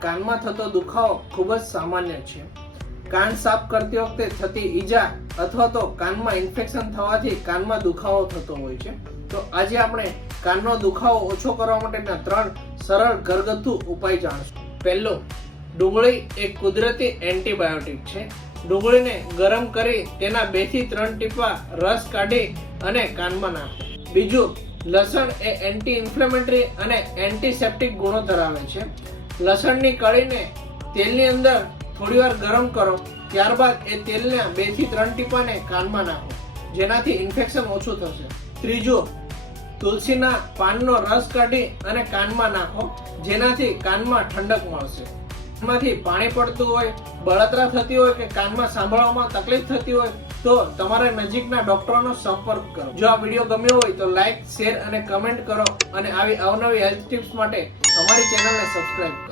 કાનમાં થતો દુખાવો ખૂબ જ સામાન્ય છે. કાન સાફ કરતી વખતે થતી ઈજા અથવા તો કાનમાં ઇન્ફેક્શન થવાથી કાનમાં દુખાવો થતો હોય છે. તો આજે આપણે કાનનો દુખાવો ઓછો કરવા માટેના ત્રણ સરળ ઘરગથ્થુ ઉપાય જાણશું. પહેલો, ડુંગળી એક કુદરતી એન્ટીબાયોટિક છે. ડુંગળીને ગરમ કરી તેના બેથી ત્રણ ટીપા રસ કાઢી અને કાનમાં નાખો. બીજું, લસણ એ એન્ટી ઇન્ફ્લેમેટરી અને એન્ટીસેપ્ટિક ગુણો ધરાવે છે. લસણની કળીને તેલની અંદર થોડીવાર ગરમ કરો. ત્યારબાદ એ તેલના બેથી ત્રણ ટીપાને કાનમાં નાખો. જેનાથી ઇન્ફેક્શન ઓછું થશે. ત્રીજું, તુલસીના પાનનો રસ કાઢી અને કાનમાં નાખો, જેનાથી કાનમાં ઠંડક મળશે. કાનમાંથી પાણી પડતું હોય, બળતરા થતી હોય કે કાનમાં સાંભળવામાં તકલીફ થતી હોય, તો તમારે નજીકના ડોક્ટરનો સંપર્ક કરો. જો આ વીડિયો ગમ્યો હોય તો લાઈક, શેર અને કમેન્ટ કરો અને આવી અવનવી હેલ્થ ટિપ્સ માટે અમારી ચેનલને સબસ્ક્રાઇબ કરો.